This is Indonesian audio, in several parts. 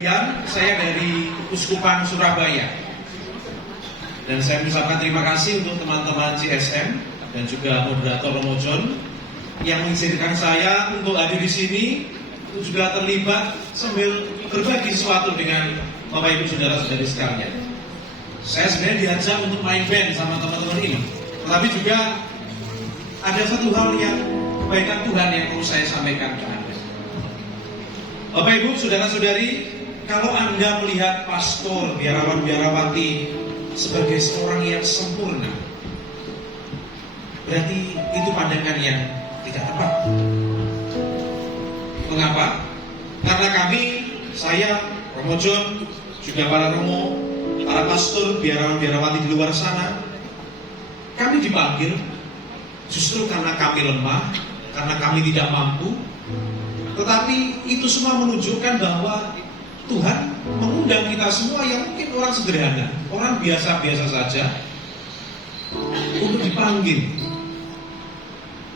Saya dari Uskupan Surabaya dan saya mengucapkan terima kasih untuk teman-teman CSM dan juga moderator Romo John yang mengizinkan saya untuk hadir di sini, juga terlibat sambil berbagi sesuatu dengan Bapak Ibu Saudara-saudari sekalian. Saya sebenarnya diajak untuk main band sama teman-teman ini, tetapi juga ada satu hal yang kebaikan Tuhan yang perlu saya sampaikan ke Anda. Bapak Ibu Saudara-saudari, kalau Anda melihat pastor, biarawan-biarawati sebagai seorang yang sempurna, berarti itu pandangan yang tidak tepat. Mengapa? Karena kami, saya, Romo John, juga para Romo, para pastor, biarawan-biarawati di luar sana, kami dipanggil justru karena kami lemah, karena kami tidak mampu. Tetapi itu semua menunjukkan bahwa Tuhan mengundang kita semua yang mungkin orang sederhana, orang biasa-biasa saja, untuk dipanggil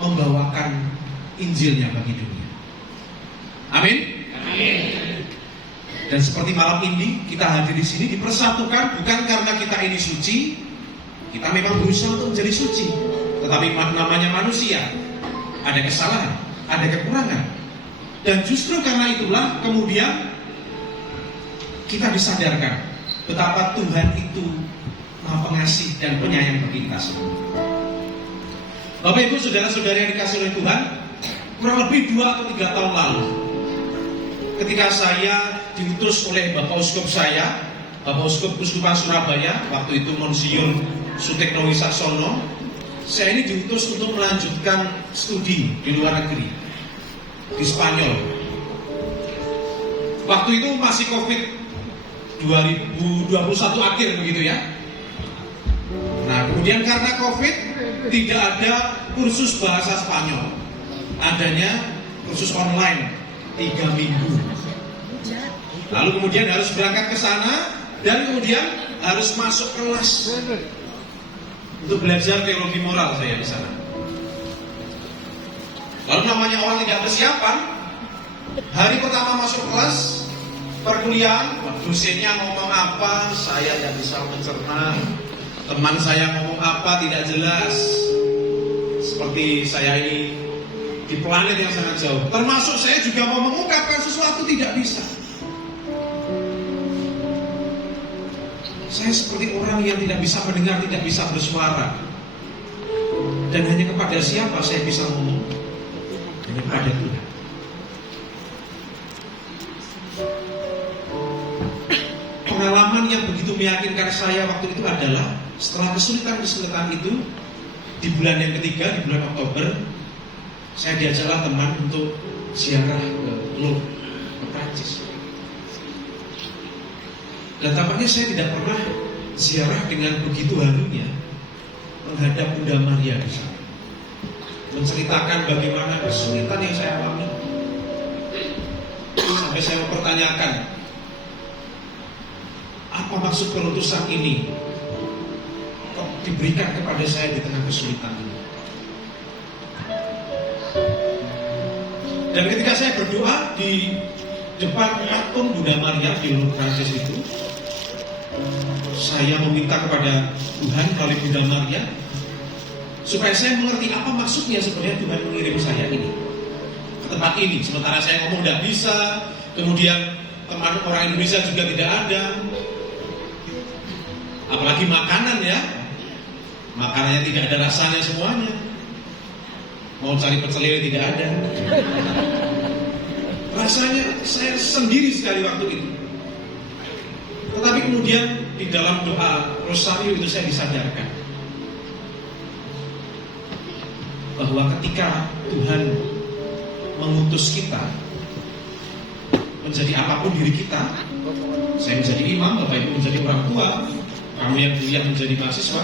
membawakan Injilnya bagi dunia. Amin. Amin. Dan seperti malam ini kita hadir di sini dipersatukan bukan karena kita ini suci, kita memang berusaha untuk menjadi suci, tetapi namanya manusia, ada kesalahan, ada kekurangan, dan justru karena itulah kemudian kita disadarkan betapa Tuhan itu Maha Pengasih dan penyayang bagi kita semua. Bapak Ibu Saudara-saudari yang dikasihi oleh Tuhan, kurang lebih 2 atau 3 tahun lalu, ketika saya diutus oleh Bapak Uskup saya, Bapak Uskup Uskupan Surabaya, waktu itu Monsinyur Sutekno Wicaksono, saya ini diutus untuk melanjutkan studi di luar negeri, di Spanyol. Waktu itu masih COVID 2021 akhir begitu ya. Nah, kemudian karena COVID tidak ada kursus bahasa Spanyol, adanya kursus online 3 minggu. Lalu kemudian harus berangkat ke sana dan kemudian harus masuk kelas untuk belajar teologi moral saya di sana. Lalu namanya orang tidak persiapan, hari pertama masuk kelas perkuliahan, dosennya ngomong apa, saya tidak bisa mencerna. Teman saya ngomong apa tidak jelas. Seperti saya ini di planet yang sangat jauh. Termasuk saya juga mau mengungkapkan sesuatu tidak bisa. Saya seperti orang yang tidak bisa mendengar, tidak bisa bersuara. Dan hanya kepada siapa saya bisa ngomong? Hanya kepada Tuhan. Pengalaman yang begitu meyakinkan saya waktu itu adalah setelah kesulitan-kesulitan itu, di bulan yang ketiga, di bulan Oktober, saya diajaklah teman untuk ziarah ke Lourdes, ke Prancis. Dan tampaknya saya tidak pernah ziarah dengan begitu harunya menghadap Bunda Maria di sana, menceritakan bagaimana kesulitan yang saya alami. Sampai saya mempertanyakan, apa maksud perutusan ini kok diberikan kepada saya di tengah kesulitan ini? Dan ketika saya berdoa di depan patung Bunda Maria di Lourdes Prancis itu, saya meminta kepada Tuhan melalui Bunda Maria supaya saya mengerti apa maksudnya sebenarnya Tuhan mengirim saya ini ke tempat ini. Sementara saya ngomong tidak bisa, kemudian teman orang Indonesia juga tidak ada, apalagi makanan ya, makanannya tidak ada rasanya semuanya. Mau cari pecel lele tidak ada. Rasanya saya sendiri sekali waktu itu. Tetapi kemudian di dalam doa Rosario itu saya disadarkan bahwa ketika Tuhan mengutus kita menjadi apapun diri kita, saya menjadi imam, Bapak Ibu menjadi orang tua, kamu yang kuliah menjadi mahasiswa.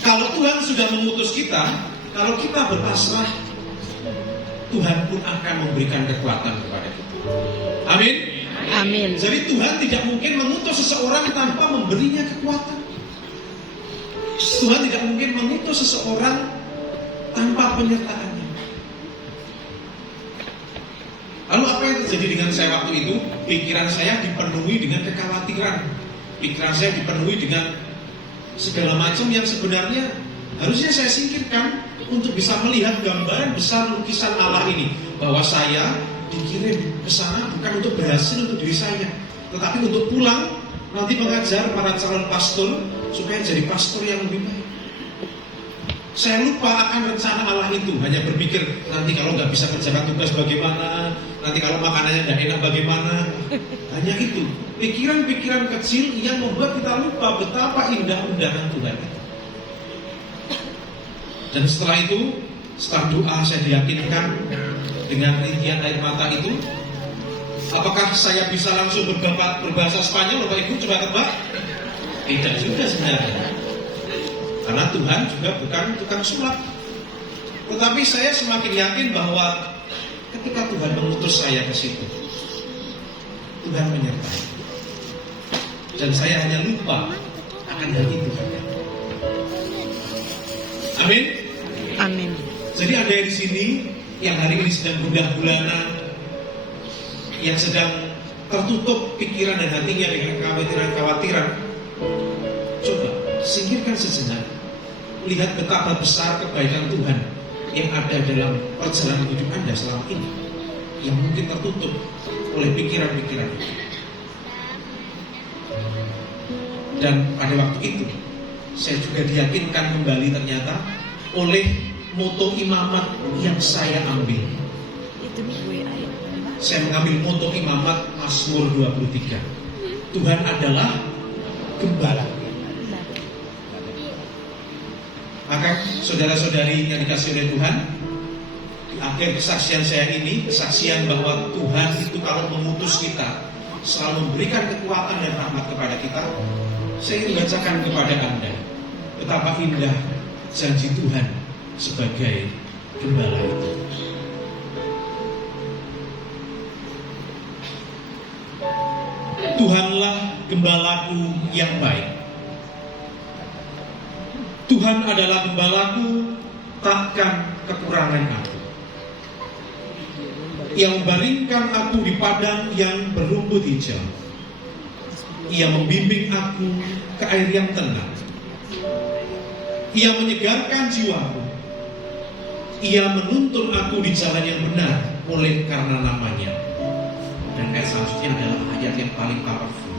Kalau Tuhan sudah mengutus kita, kalau kita berpasrah, Tuhan pun akan memberikan kekuatan kepada kita. Amin. Amin. Jadi Tuhan tidak mungkin mengutus seseorang tanpa memberinya kekuatan. Tuhan tidak mungkin mengutus seseorang tanpa penyertaannya. Lalu apa yang terjadi dengan saya waktu itu? Pikiran saya dipenuhi dengan kekhawatiran. Pikiran saya dipenuhi dengan segala macam yang sebenarnya harusnya saya singkirkan untuk bisa melihat gambaran besar lukisan Allah ini. Bahwa saya dikirim ke sana bukan untuk berhasil untuk diri saya, tetapi untuk pulang nanti mengajar para calon pastor supaya jadi pastor yang lebih baik. Saya lupa akan rencana Allah itu, hanya berpikir nanti kalau nggak bisa kerjakan tugas bagaimana, nanti kalau makanannya tidak enak bagaimana. Hanya itu, pikiran-pikiran kecil yang membuat kita lupa betapa indah undangan Tuhan. Dan setelah itu, setelah doa saya diyakinkan dengan rintihan air mata itu, apakah saya bisa langsung berbahasa Spanyol, Bapak Ibu? Coba tebak. Tidak juga sebenarnya. Karena Tuhan juga bukan tukang sulap. Tetapi saya semakin yakin bahwa ketika Tuhan mengutus saya ke situ, Tuhan menyertai. Dan saya hanya lupa akan hal itu. Amin. Amin. Jadi ada yang di sini yang hari ini sedang gundah gulana, yang sedang tertutup pikiran dan hatinya dengan kekhawatiran. Coba singkirkan sejenak. Lihat betapa besar kebaikan Tuhan yang ada dalam perjalanan hidup Anda selama ini, yang mungkin tertutup oleh pikiran-pikiran. Dan pada waktu itu saya juga diyakinkan kembali ternyata oleh moto imamat yang saya ambil. Saya mengambil moto imamat Mazmur 23. Tuhan adalah gembala. Maka saudara-saudari yang dikasihi oleh Tuhan, di akhir kesaksian saya ini, kesaksian bahwa Tuhan itu kalau mengutus kita selalu memberikan kekuatan dan rahmat kepada kita, saya ingin bacakan kepada Anda betapa indah janji Tuhan sebagai gembala itu. Tuhanlah gembalaku yang baik. Tuhan adalah gembalaku, takkan kekurangan aku. Ia membaringkan aku di padang yang berumput hijau. Ia membimbing aku ke air yang tenang. Ia menyegarkan jiwaku. Ia menuntun aku di jalan yang benar oleh karena namanya. Dan ayat selanjutnya adalah ayat yang paling powerful.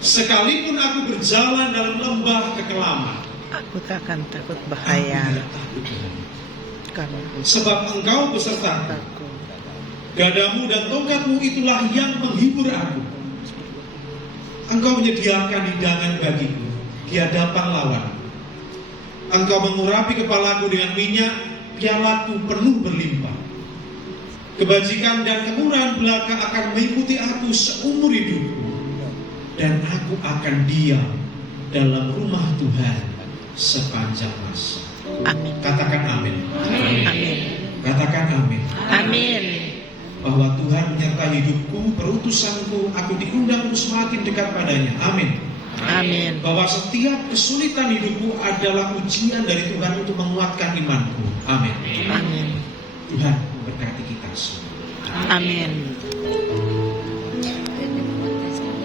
Sekalipun aku berjalan dalam lembah kekelaman, aku takkan takut bahaya, sebab Engkau besertaku. Gadamu dan tongkatmu itulah yang menghibur aku. Engkau menyediakan hidangan bagiku di hadapan lawan. Engkau mengurapi kepalaku dengan minyak, pialaku penuh berlimpah. Kebajikan dan kemurahan belaka akan mengikuti aku seumur hidupku, dan aku akan diam dalam rumah Tuhan sepanjang masa. Amin. Katakan amin. Amin. Katakan amin. Amin. Bahwa Tuhan menyertai hidupku, perutusanku, aku diundang untuk semakin dekat padanya. Amin. Amin. Bahwa setiap kesulitan hidupku adalah ujian dari Tuhan untuk menguatkan imanku. Amin. Amin. Tuhan memberkati kita semua. Amin.